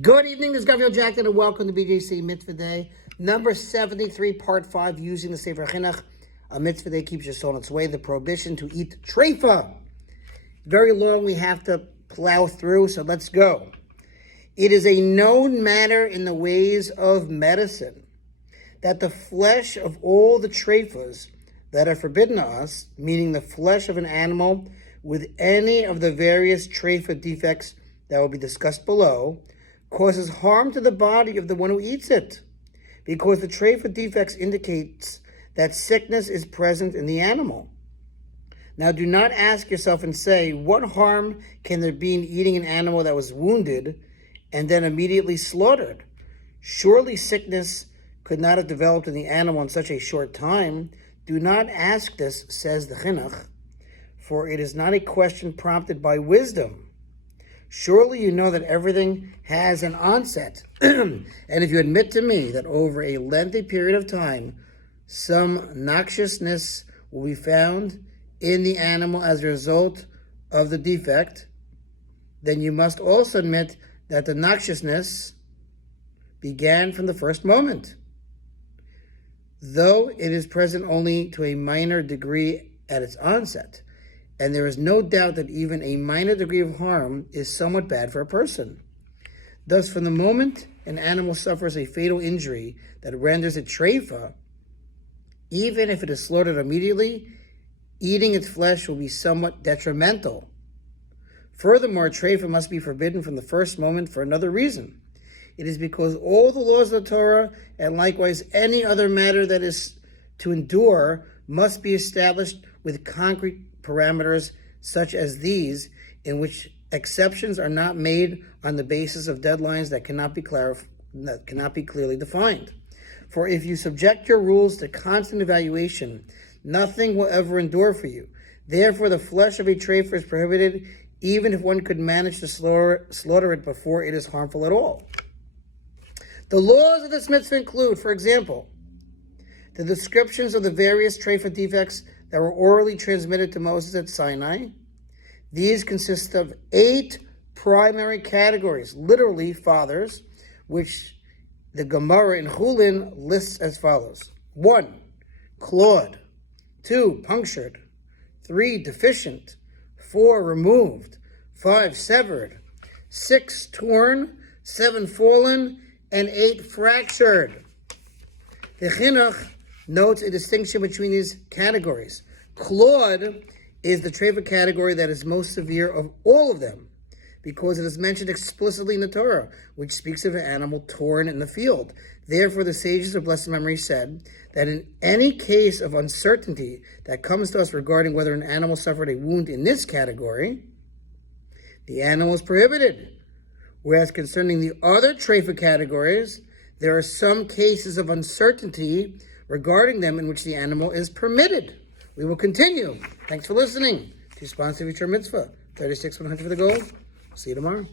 Good evening, this is Gabriel Jackson, and welcome to BJC Mitzvah Day, number 73, part 5, using the Sefer HaChinuch. A Mitzvah Day keeps your soul on its way, the prohibition to eat Tereifah. Very long, we have to plow through, so let's go. It is a known matter in the ways of medicine that the flesh of all the Tereifahs that are forbidden to us, meaning the flesh of an animal with any of the various Tereifah defects that will be discussed below, causes harm to the body of the one who eats it, because the Tereifah defects indicates that sickness is present in the animal. Now, do not ask yourself and say, what harm can there be in eating an animal that was wounded and then immediately slaughtered? Surely sickness could not have developed in the animal in such a short time. Do not ask this, says the Chinuch, for it is not a question prompted by wisdom. Surely you know that everything has an onset. And if you admit to me that over a lengthy period of time, some noxiousness will be found in the animal as a result of the defect, then you must also admit that the noxiousness began from the first moment. Though it is present only to a minor degree at its onset, and there is no doubt that even a minor degree of harm is somewhat bad for a person. Thus, from the moment an animal suffers a fatal injury that renders it Tereifah, even if it is slaughtered immediately, eating its flesh will be somewhat detrimental. Furthermore, Tereifah must be forbidden from the first moment for another reason. It is because all the laws of the Torah, and likewise any other matter that is to endure, must be established with concrete parameters such as these, in which exceptions are not made on the basis of deadlines that cannot be clearly defined. For if you subject your rules to constant evaluation, nothing will ever endure for you. Therefore, the flesh of a Tereifah is prohibited, even if one could manage to slaughter it before it is harmful at all. The laws of this mitzvah include, for example, the descriptions of the various Tereifah defects that were orally transmitted to Moses at Sinai. These consist of 8 primary categories, literally fathers, which the Gemara in Chulin lists as follows. 1, clawed. 2, punctured. 3, deficient. 4, removed. 5, severed. 6, torn. 7, fallen. And 8, fractured. The Chinuch notes a distinction between these categories. Clawed is the Tereifah category that is most severe of all of them, because it is mentioned explicitly in the Torah, which speaks of an animal torn in the field. Therefore, the sages of blessed memory said that in any case of uncertainty that comes to us regarding whether an animal suffered a wound in this category, the animal is prohibited. Whereas concerning the other Tereifah categories, there are some cases of uncertainty regarding them in which the animal is permitted. We will continue. Thanks for listening to sponsor of your mitzvah. 36,100 for the gold. See you tomorrow.